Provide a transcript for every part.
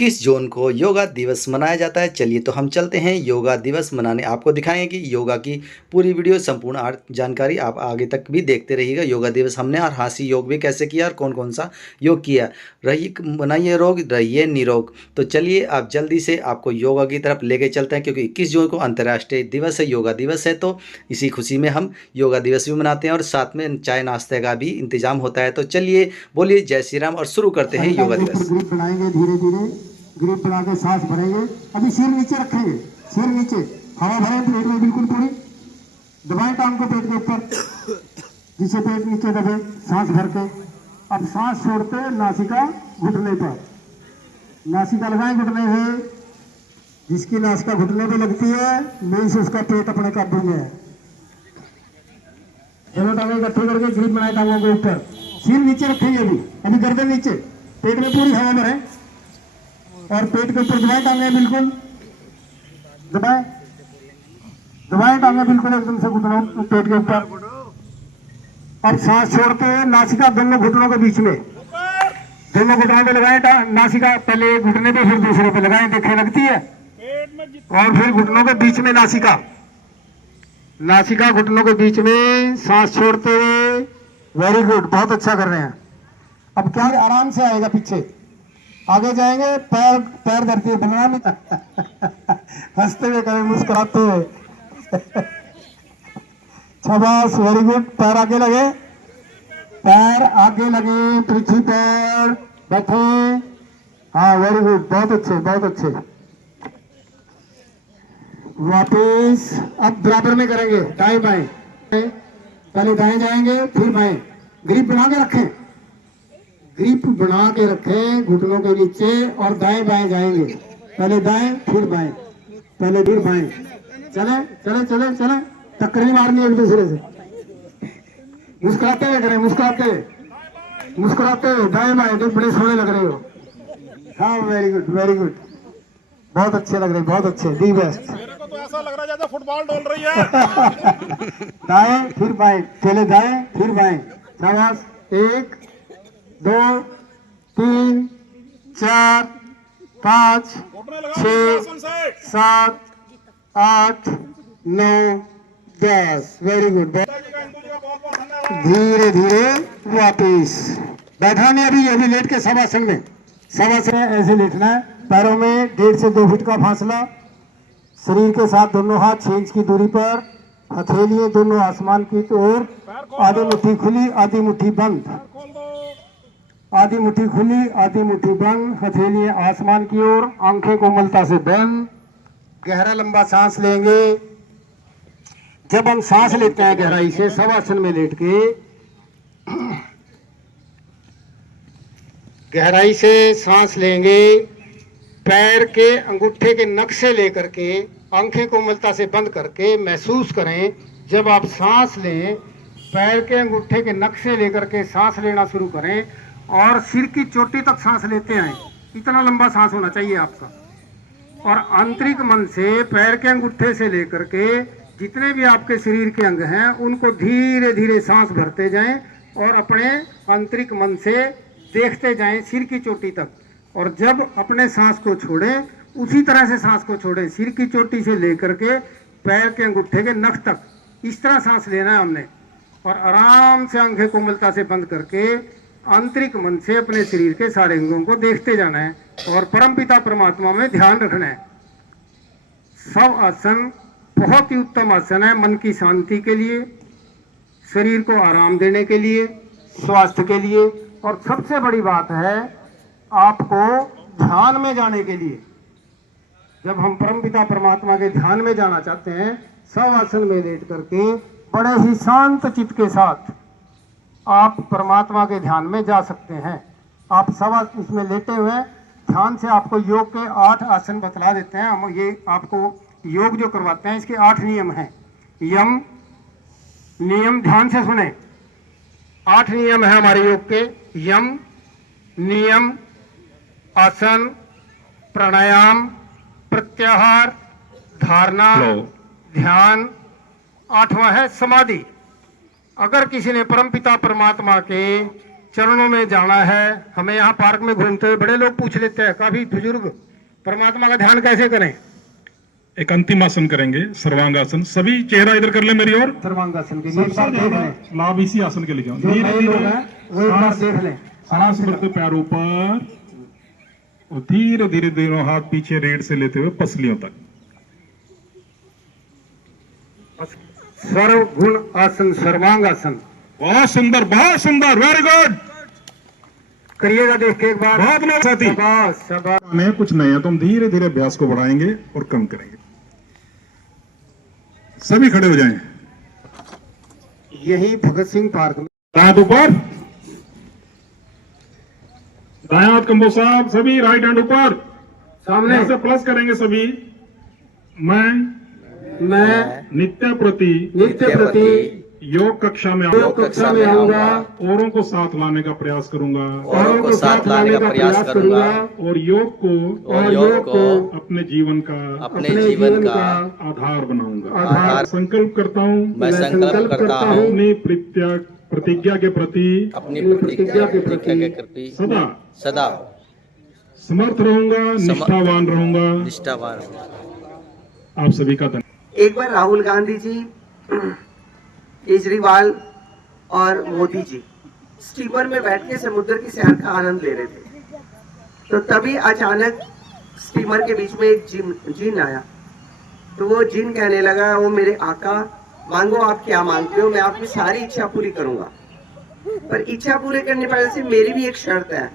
21 जून को योगा दिवस मनाया जाता है। चलिए तो हम चलते हैं योगा दिवस मनाने। आपको दिखाएंगे कि योगा की पूरी वीडियो संपूर्ण जानकारी आप आगे तक भी देखते रहिएगा। योगा दिवस हमने और हासी योग भी कैसे किया और कौन कौन सा योग किया। रहिए बनाइए रोग, रहिए निरोग। तो चलिए आप जल्दी से आपको योगा की तरफ लेके चलते हैं, क्योंकि 21 जून को अंतर्राष्ट्रीय दिवस है, योगा दिवस है। तो इसी खुशी में हम योगा दिवस भी मनाते हैं और साथ में चाय नाश्ते का भी इंतजाम होता है। तो चलिए बोलिए जय श्री राम और शुरू करते हैं योगा दिवस। ग्रिप बनाएंगे, धीरे धीरे ग्रिप बना के सांस भरेंगे। अभी सिर नीचे रखेंगे, सिर नीचे, हवा भरें पेट में बिल्कुल पूरी। दबाएं टांग को पेट के ऊपर, जिसे पेट नीचे दबे, सांस भर के। अब सांस छोड़ते नासिका घुटने पर, नासिका लगाएं घुटने से। जिसकी नासिका घुटने पे लगती है मीन्स उसका पेट अपने काबू में है। दोनों टांगें इकट्ठे करके ग्रिप बनाए टांगों के ऊपर, सिर नीचे रखेंगे। अभी गर्दन नीचे, पेट में पूरी हवा भरें और पेट के ऊपर दबाएं टांगें बिल्कुल, दबाएं दबाएं टांगें बिल्कुल एकदम से घुटनों पेट के ऊपर। अब सांस छोड़ते हैं नासिका दोनों घुटनों के बीच में, दोनों घुटनों पे लगाएं नासिका, पहले एक घुटने पे फिर दूसरे पे लगाएं, देखें लगती है। और फिर घुटनों के बीच में नासिका, नासिका घुटनों के बीच में सांस छोड़ते हुए। वेरी गुड, बहुत अच्छा कर रहे हैं। अब क्या आराम से आएगा, पीछे आगे जाएंगे, पैर पैर धरती बनना नहीं हंसते हुए करें, मुस्कुराते हुए शाबाश, वेरी गुड। पैर आगे लगे, पैर आगे लगे, पृथ्वी पैर बैठे। हाँ वेरी गुड, बहुत अच्छे बहुत अच्छे। वापिस अब बराबर में करेंगे, दाएं बाएं, पहले दाएं जाएंगे फिर बाएं। ग्रिप बना के रखें, ग्रिप बना के रखें घुटनों के नीचे, और दाएं बाएं जाएंगे, पहले दाएं फिर बाएं, पहले फिर बाएं। चले चले चले चले, टक्कर नहीं मारनी एक दूसरे से। मुस्कुराते हुए करें, मुस्कुराते हुए मुस्कुराते हुए, दाएं बाएं, तो बड़े सोने लग रहे हो। हाँ वेरी गुड वेरी गुड, बहुत अच्छे लग रहे, बहुत अच्छे, दी बेस्ट। तो ऐसा लग रहा है जैसे फुटबॉल डोल रही है। दाएं फिर बाएं, पहले दाएं फिर बाएं। शाबाश, 1 2 3 4 5 6 7 8 9 10। Very good. धीरे धीरे वापिस बैठना नहीं, अभी लेट के शवासन में, शवासन में ऐसे लेटना है। पैरों में 1.5 से 2 फीट का फासला, शरीर के साथ दोनों हाथ 6 इंच की दूरी पर, हथेलियां दोनों आसमान की ओर, आधी मुट्ठी खुली आधी मुट्ठी बंद, आधी मुट्ठी खुली आधी मुट्ठी बंद, हथेलियां आसमान की ओर, आंखें कोमलता से बंद। गहरा लंबा सांस लेंगे। जब हम सांस लेते हैं गहराई से, शवासन में लेट के गहराई से सांस लेंगे, पैर के अंगूठे के नख से लेकर के आंखें कोमलता से बंद करके महसूस करें। जब आप सांस लें, पैर के अंगूठे के नख से लेकर के सांस लेना शुरू करें और सिर की चोटी तक सांस लेते आए। इतना लंबा सांस होना चाहिए आपका। और आंतरिक मन से पैर के अंगूठे से लेकर के जितने भी आपके शरीर के अंग हैं उनको धीरे धीरे सांस भरते जाएं और अपने आंतरिक मन से देखते जाएं सिर की चोटी तक। और जब अपने सांस को छोड़ें, उसी तरह से सांस को छोड़ें, सिर की चोटी से लेकर के पैर के अंगूठे के नख तक। इस तरह सांस लेना है हमने। और आराम से आंखें कोमलता से बंद करके आंतरिक मन से अपने शरीर के सारे अंगों को देखते जाना है और परमपिता परमात्मा में ध्यान रखना है। सब आसन बहुत ही उत्तम आसन है, मन की शांति के लिए, शरीर को आराम देने के लिए, स्वास्थ्य के लिए, और सबसे बड़ी बात है आपको ध्यान में जाने के लिए। जब हम परमपिता परमात्मा के ध्यान में जाना चाहते हैं, सब आसन में लेट करके बड़े ही शांत चित्त के साथ आप परमात्मा के ध्यान में जा सकते हैं। आप सब इसमें लेटे हुए ध्यान से आपको योग के 8 आसन बतला देते हैं। हम ये आपको योग जो करवाते हैं इसके 8 नियम हैं। यम नियम ध्यान से सुने, 8 नियम है हमारे योग के। यम नियम, आसन, प्राणायाम, प्रत्याहार, धारणा, ध्यान। 8वां है समाधि। अगर किसी ने परमपिता परमात्मा के चरणों में जाना है। हमें यहाँ पार्क में घूमते हुए बड़े लोग पूछ लेते हैं, काफी बुजुर्ग, परमात्मा का ध्यान कैसे करें? एक अंतिम आसन करेंगे, सर्वांगासन। सभी चेहरा इधर कर ले मेरी ओर। सर्वांगासन के सबसे ज्यादा लाभ इसी आसन के लिए जाओ। धीरे नए लोग हैं वो एक बार देख लें। सांस भरते पैर ऊपर और धीरे धीरे दोनों हाथ पीछे रेड से लेते हुए पसलियों तक। सर्वगुण आसन, सर्वांगासन। बहुत सुंदर, बहुत सुंदर, वेरी गुड। करिएगा देख के एक बार। बहुत लोग साथी शाबाश शाबाश। नए कुछ नए हैं तो हम धीरे धीरे अभ्यास को बढ़ाएंगे और कम करेंगे। सभी खड़े हो जाएं। यही भगत सिंह पार्क में। हाथ ऊपर, दायां हाथ कंबो साहब, सभी राइट हैंड ऊपर। सामने यहां से प्लस करेंगे सभी। मैं नित्य प्रति योग कक्षा में आऊंगा औरों को साथ लाने का प्रयास करूंगा औरों को साथ लाने का प्रयास करूंगा और योग को अपने जीवन का आधार बनाऊंगा। आधार संकल्प करता हूँ, मैं संकल्प करता हूँ अपनी प्रतिज्ञा के प्रति अपनी प्रतिज्ञा के प्रति सदा समर्थ रहूंगा, निष्ठावान रहूंगा। निष्ठावान। आप सभी का धन्यवाद। एक बार राहुल गांधी जी, केजरीवाल और मोदी जी स्टीमर में बैठ के समुद्र की सैर का आनंद ले रहे थे, तो तभी अचानक स्टीमर के बीच में एक जिन आया। तो वो जिन कहने लगा, वो मेरे आका, मांगो आप क्या मांगते हो, मैं आपकी सारी इच्छा पूरी करूंगा, पर इच्छा पूरी करने पर से मेरी भी एक शर्त है।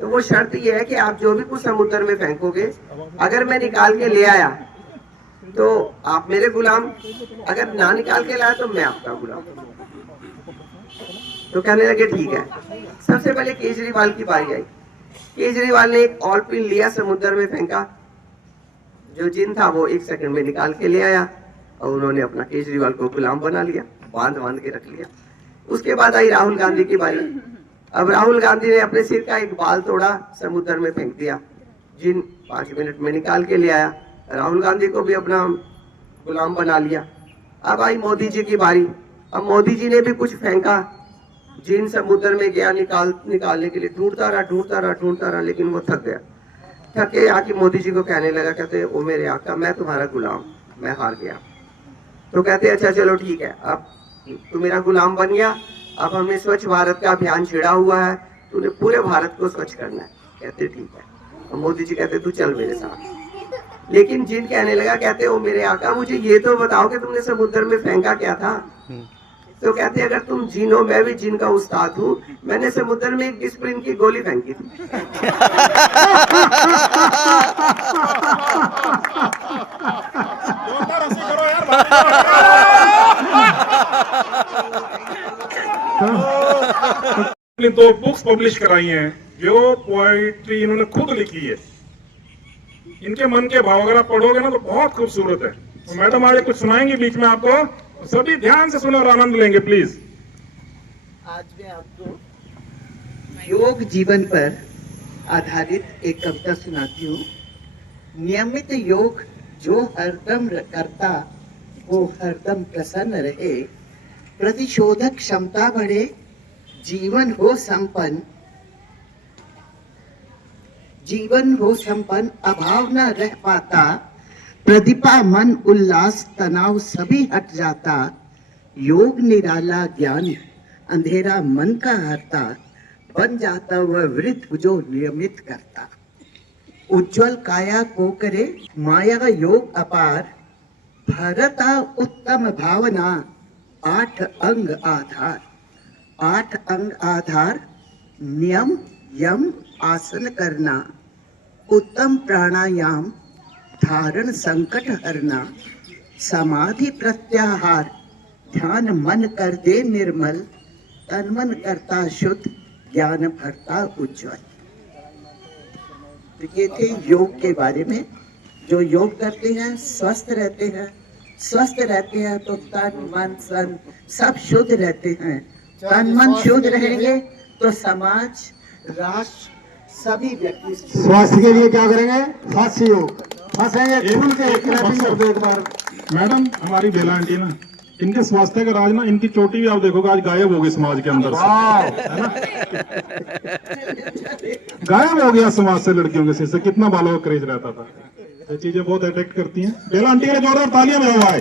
तो वो शर्त ये है कि आप जो भी कुछ समुद्र में फेंकोगे, अगर मैं निकाल के ले आया तो आप मेरे गुलाम, अगर ना निकाल के लाया तो मैं आपका गुलाम। तो कहने लगे ठीक है। सबसे पहले केजरीवाल की बारी आई। केजरीवाल ने एक ऑल पिन लिया, समुद्र में फेंका, जो जिन था वो 1 सेकंड में निकाल के ले आया और उन्होंने अपना केजरीवाल को गुलाम बना लिया, बांध के रख लिया। उसके बाद आई राहुल गांधी की बारी। अब राहुल गांधी ने अपने सिर का एक बाल तोड़ा, समुद्र में फेंक दिया, जिन 5 मिनट में निकाल के ले आया, राहुल गांधी को भी अपना गुलाम बना लिया। अब आई मोदी जी की बारी। अब मोदी जी ने भी कुछ फेंका, जिन समुद्र में गया, निकालने के लिए ढूंढता रहा, लेकिन वो थक गया। थक के आके मोदी जी को कहने लगा, कहते ओ मेरे आका, मैं तुम्हारा गुलाम, मैं हार गया। तो कहते अच्छा चलो ठीक है, अब तू मेरा गुलाम बन गया, अब हमने स्वच्छ भारत का अभियान छेड़ा हुआ है, तूने पूरे भारत को स्वच्छ करना है। कहते ठीक है। और मोदी जी कहते तू चल मेरे साथ। लेकिन जिन कहने लगा, कहते ओ मेरे आका, मुझे ये तो बताओ कि तुमने समुद्र में फेंका क्या था। तो कहते अगर तुम जिन हो, मैं भी जिन का उस्ताद हूँ, मैंने समुद्र में एक डिस्प्रिन की गोली फेंकी थी। दो बुक्स पब्लिश कराई हैं, जो पोएट्री इन्होंने खुद लिखी है। इनके मन के भाव अगर आप पढ़ोगे ना तो बहुत खूबसूरत है। तो मैडम आज कुछ सुनाएंगे बीच में आपको, सभी ध्यान से सुनो और आनंद लेंगे प्लीज। आज मैं आपको योग जीवन पर आधारित एक कविता सुनाती हूँ। नियमित योग जो हरदम करता, वो हरदम प्रसन्न रहे, प्रतिशोधक क्षमता बढ़े, जीवन हो संपन्न, अभाव न रह पाता, प्रतिभा मन उल्लास तनाव सभी हट जाता, योग निराला ज्ञान अंधेरा मन का हरता, बन जाता वह वृद्ध जो नियमित करता, उज्जवल काया को करे माया योग अपार, भरता उत्तम भावना 8 अंग आधार, 8 अंग आधार, नियम यम आसन करना, उत्तम प्राणायाम धारण संकट हरना, समाधि प्रत्याहार ध्यान मन कर दे निर्मल, तन मन करता शुद्ध ज्ञान भरता उज्जवल। तो ये थे योग के बारे में। जो योग करते हैं स्वस्थ रहते हैं, स्वस्थ रहते हैं तो तन मन सन सब शुद्ध रहते हैं। तन मन शुद्ध रहेंगे तो समाज राष्ट्र सभी व्यक्ति। स्वास्थ्य के लिए क्या करेंगे? हास्य योग, हंसेंगे खुल के, क्लैपिंग कर दो एक बार। मैडम हमारी बेला आंटी ना इनके स्वास्थ्य का राज ना, इनकी चोटी भी आप देखोगे आज गायब हो गई समाज के अंदर से, है ना। गायब हो गया समाज से, लड़कियों के सिर से कितना बालों का क्रेज रहता था। ये चीजें बहुत अट्रैक्ट करती हैं। बेला आंटी के जोरदार तालियां में हुआ है।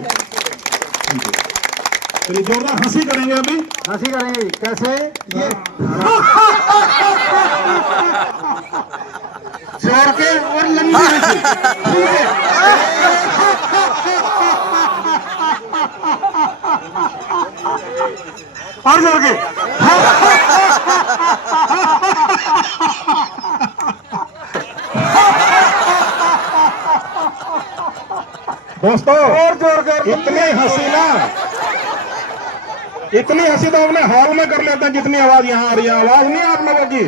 चलिए जोरदार हंसी करेंगे अभी, हंसी करेंगे कैसे ये जोर के और लंबी हंसी, ठीक है। और जोर के दोस्तों और जोर के इतनी हंसी ना, इतनी हंसी तो अपने हॉल में कर लेते हैं जितनी आवाज यहाँ आ रही है। आवाज नहीं है आप लोगों की।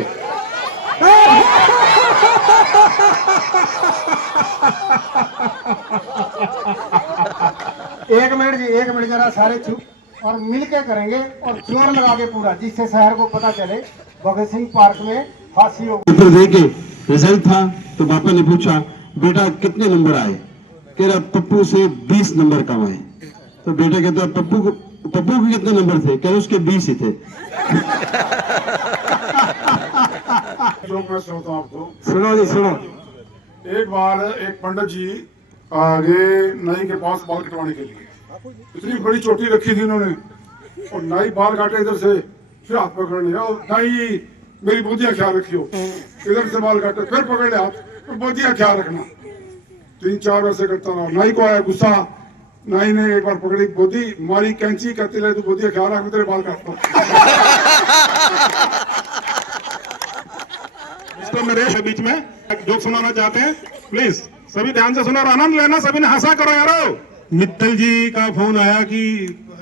एक मिनट जी, एक मिनट जरा सारे चुप और मिलके करेंगे और जोर लगा के पूरा, जिससे शहर को पता चले भगत सिंह पार्क में फांसी हो। पेपर दे के रिजल्ट था तो पापा ने पूछा बेटा कितने नंबर आए, कह रहा पप्पू से 20 नंबर कम आए। तो बेटा कहता पप्पू के कितने नंबर थे, कह रहे उसके 20 ही थे। जो मैं सुनाता हूँ आपको, सुनो जी सुनो। एक बार एक पंडित जी आगे नाई के पास बाल कटवाने के लिए, इतनी बड़ी चोटी रखी थी उन्होंने, और नाई बाल काटे इधर से, फिर हाथ पकड़ लिया, और नाई मेरी बोधिया ख्याल रखियो, इधर से बाल काटे, फिर पकड़ लिया हाथ, तो बोधिया ख्याल रखना। 3-4 वर्ष करता रहा। नाई को आया गुस्सा, नाई ने एक बार पकड़ी बोधी, मारी कैंची, कहती रहे तू बोधिया ख्याल रख, मैं तेरे बाल काटता तो मेरे बीच में जोक सुनाना चाहते हैं, प्लीज सभी ध्यान से सुनो और आनंद लेना, सभी ने हंसा करो यारो। मित्तल जी का फोन आया कि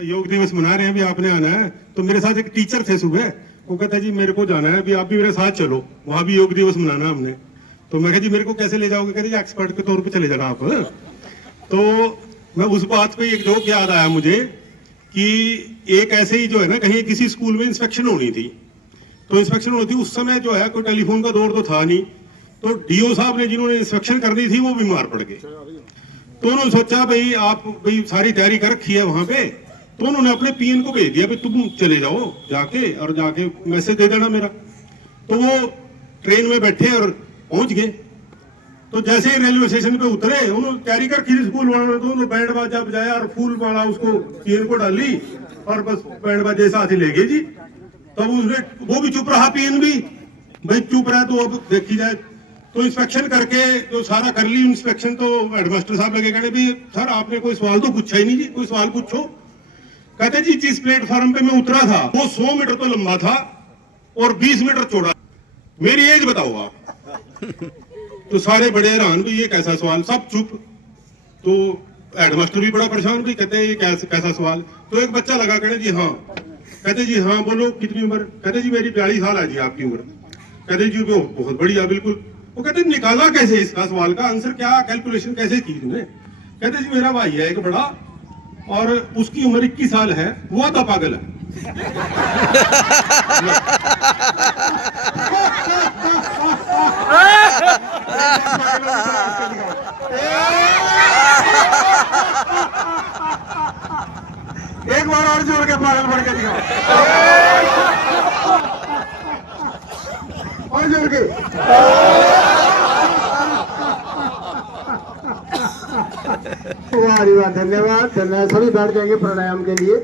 योग दिवस मना रहे हैं, अभी आपने आना है। तो मेरे साथ एक टीचर थे सुबह, वो कहते जी मेरे को जाना है, अभी आप भी मेरे साथ चलो, वहां भी योग दिवस मनाना हमने। तो मैं कहा जी मेरे को कैसे ले जाओगे, कहते जी एक्सपर्ट के तौर पे चले जाना आप। तो मैं उस बात पे एक जोक याद आया मुझे कि एक ऐसे ही जो है ना, कहीं किसी स्कूल में इंस्पेक्शन होनी थी, तो इंस्पेक्शन होती उस समय जो है कोई टेलीफोन का दौर तो था नहीं, तो डीओ साहब ने जिन्होंने इंस्पेक्शन करनी थी वो बीमार पड़ गए। तो उन्होंने सोचा भाई सारी तैयारी कर रखी है वहां पे, तो उन्होंने अपने पीएन को भेज दिया भाई तुम चले जाओ जाके, और जाके मैसेज दे देना मेरा। तो वो ट्रेन में बैठे और पहुंच गए। तो जैसे ही रेलवे स्टेशन पे उतरे, उन्होंने तैयारी कर रखी थी स्कूल वालों ने, तो उन्होंने बैंड बाजा बजाया और फूल माला उसको पीएन को डाली, और बस बैंड बाजे साथ ही ले गए जी। तब उसने, वो भी चुप रहा, पीएन भी भाई चुप रहा। तो अब देखी जाए तो इंस्पेक्शन करके जो सारा कर ली इंस्पेक्शन, तो हेडमास्टर साहब लगे कहने भाई सर आपने कोई सवाल तो पूछा ही नहीं जी, कोई सवाल पूछो। कहते जी जिस प्लेटफॉर्म पे मैं उतरा था वो 100 मीटर तो लंबा था और 20 मीटर चौड़ा, मेरी एज बताओ आप। तो सारे बड़े हैरान भी ये कैसा सवाल, सब चुप। तो हेडमास्टर भी बड़ा परेशान भी, कहते ये कैसा सवाल। तो एक बच्चा लगा कहने जी हाँ, कहते जी हाँ बोलो कितनी उम्र, कहते जी मेरी 42 साल है जी आपकी उम्र। कहते जी वो बहुत बढ़िया बिल्कुल। वो कहते निकाला कैसे इसका सवाल का आंसर, क्या कैलकुलेशन कैसे की तुमने। कहते जी मेरा भाई है एक बड़ा, और उसकी उम्र 21 साल है, वो आता पागल है। एक बार और जोर के पागल बढ़ के दिखाओ, और जोर के। वाह वाह, धन्यवाद धन्यवाद। सभी बैठ जाएंगे प्राणायाम के लिए,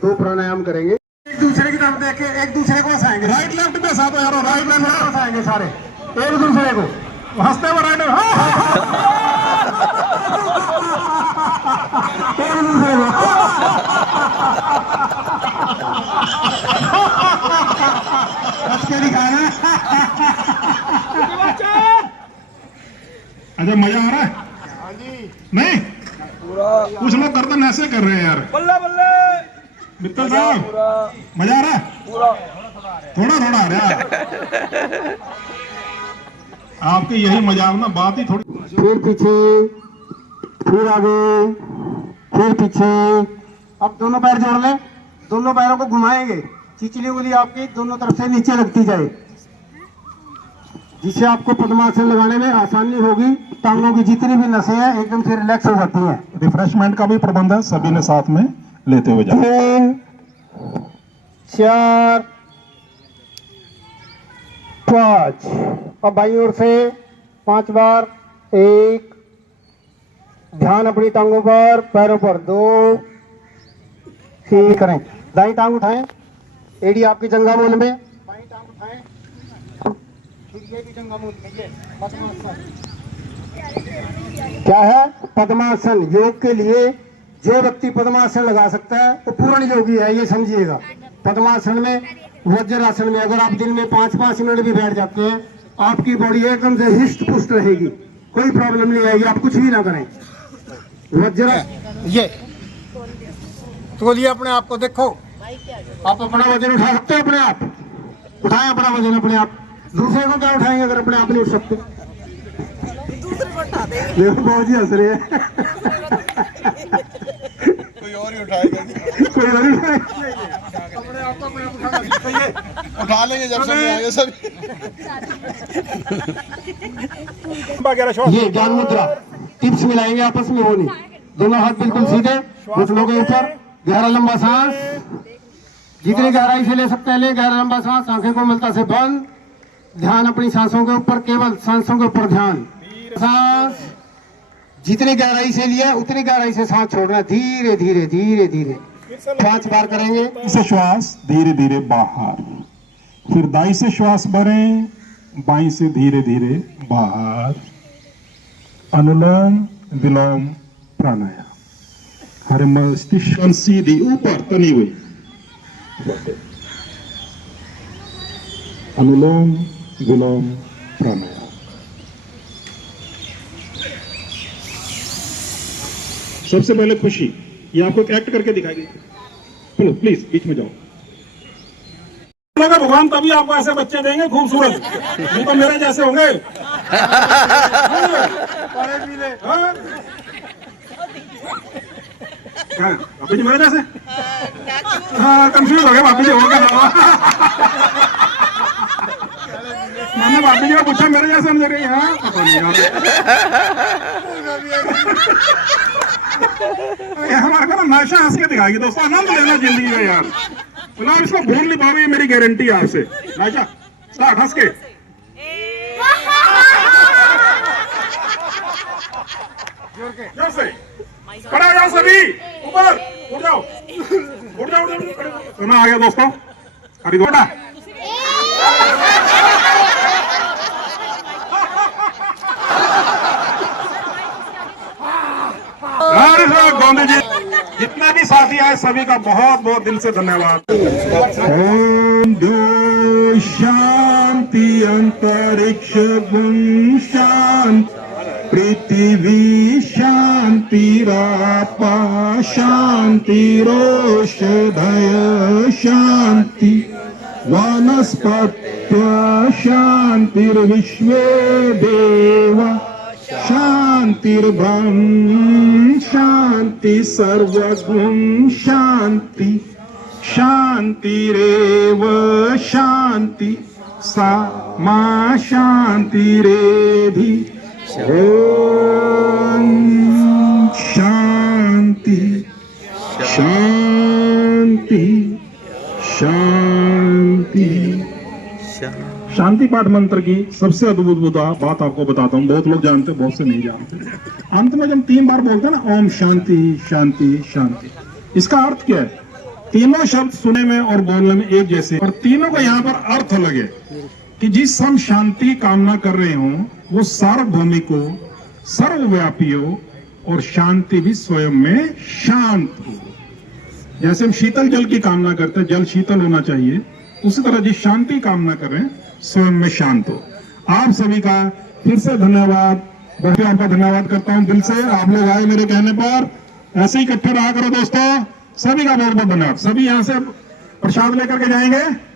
2 प्राणायाम करेंगे। एक दूसरे की तरफ देख के एक दूसरे को हंसाएंगे, राइट लेफ्ट पे साथ हो यारो, राइट लेफ्ट में हंसाएंगे सारे एक दूसरे को, हंसते हुए राइट एक दूसरे को। हंस के दिखाना। अच्छा मजा आ रहा है नहीं? कुछ लोग गर्दन ऐसे कर रहे हैं यार। बल्ले बल्ले मित्तल साहब, मजा आ रहा है? थोड़ा थोड़ा आ रहा है आपके, यही मजा ना, बात ही थोड़ी। फिर पीछे, फिर आगे, फिर पीछे। अब दोनों पैर जोड़ लें, दोनों पैरों को घुमाएंगे, चिचली उंगली आपकी दोनों तरफ से नीचे लगती जाए, जिससे आपको पद्मासन लगाने में आसानी होगी। टांगों की जितनी भी नसें हैं एकदम से रिलैक्स हो जाती हैं। रिफ्रेशमेंट का भी प्रबंध है सभी ने साथ में, लेते हुए जाओ। 3 4 5। अब बाई ओर से 5 बार। 1, ध्यान अपनी टांगों पर, पैरों पर। 2, 3 करें। दाई टांग उठाएं, एड़ी आपकी जंघा मूल में। बाई टांग उठाएं, फिर ये भी जंघा मूल में। ये पद्मासन क्या है? पद्मासन। योग के लिए जो व्यक्ति पद्मासन लगा सकता है वो पूर्ण योगी है, ये समझिएगा। पद्मासन में, वज्रासन में अगर आप दिन में 5-5 मिनट भी बैठ जाते हैं, आपकी बॉडी एकदम से हिस्ट पुष्ट रहेगी, कोई प्रॉब्लम नहीं आएगी, आप कुछ भी ना करें। वज्र ये तोलिए अपने आप को, देखो आप अपना वजन उठा सकते हो, अपने आप उठाएं अपना वजन अपने आप। दूसरे को क्या उठाएंगे अगर अपने आप नहीं उठ सकते? देखो बहुत ही हंस रहे हैं। कोई और ही उठाएगा, कोई और ही उठाएगा। अपने आप को अपने आप उठाना सीखिए, उठा लेंगे जब सब आएंगे सब। ये ज्ञान मुद्रा, टिप्स मिलाएंगे आपस में, वो नहीं। दोनों हाथ बिल्कुल सीधे, घुटनों के ऊपर। गहरा लंबा सांस, जितनी गहराई से ले सकते हैं लें। गहरा लंबा सांस, आंखें को मलता से बंद। ध्यान अपनी सांसों के ऊपर, केवल सांसों के ऊपर ध्यान। सांस जितनी गहराई से लिया उतनी गहराई से सांस छोड़ना, धीरे धीरे धीरे धीरे। 5 बार करेंगे। से श्वास धीरे धीरे बाहर, फिर दाई से श्वास भरें, बाई से धीरे धीरे बाहर। अनुलोम विलोम प्राणायाम। हर मस्तिष्क सीधी ऊपर तनी हुई। अनुलोम विलोम प्राणायाम। सबसे पहले खुशी, ये आपको एक एक्ट करके दिखाएगी। चलो प्लीज बीच में जाओ। भगवान तभी आपको ऐसे बच्चे देंगे खूबसूरत, नहीं तो मेरे जैसे होंगे। वापी जी मेरे जैसे? हाँ कंफ्यूज हो गए, वापी जी होगा मैंने वापी जी को पूछा मेरे जैसे लग रही। हाँ पता नहीं हमारे को ना नशा हंस के दिखाएगी दोस्तों, आनंद लेना जिंदगी में यार। बोला इसको भूल नहीं पाओगे, मेरी गारंटी है आपसे। नशा स्टार्ट हंस के। जोर से खड़ा हो जाओ सभी, ऊपर उठ जाओ, उठ जाओ, उठ जाओ। सुना आ गया दोस्तों, हरिद्वार गांधी जी, जितने भी साथी आए सभी का बहुत बहुत दिल से धन्यवाद। ओम दो शांति अंतरिक्ष गुण शांति, पृथ्वी शांतिरापा शांतिरोषधय शांति, वनस्पत्य शांतिर्विश्वे देवा शांतिर्ब्रह्म शांति सर्वगुण शांति, शांतिरेव शांति सा मा शांतिरेधि। ओम शांति शांति शांति। शांति पाठ मंत्र की सबसे अद्भुत बात आपको बताता हूँ, बहुत लोग जानते, बहुत से नहीं जानते। अंत में जब 3 बार बोलते हैं ना, ओम शांति शांति शांति, इसका अर्थ क्या है? तीनों शब्द सुने में और बोलने में एक जैसे, और तीनों का यहाँ पर अर्थ लगे कि जिस हम शांति कामना कर रहे हो वो सार्वभौमिक हो, सर्वव्यापी हो, और शांति भी स्वयं में शांत हो। जैसे हम शीतल जल की कामना करते हैं, जल शीतल होना चाहिए, उसी तरह जिस शांति कामना कर रहे हैं स्वयं में शांत हो। आप सभी का फिर से धन्यवाद, बहुत आपका धन्यवाद करता हूं दिल से। आप लोग आए मेरे कहने पर, ऐसे ही इकट्ठे रहा करो दोस्तों। सभी का बहुत बहुत धन्यवाद। सभी यहाँ से प्रसाद लेकर के जाएंगे।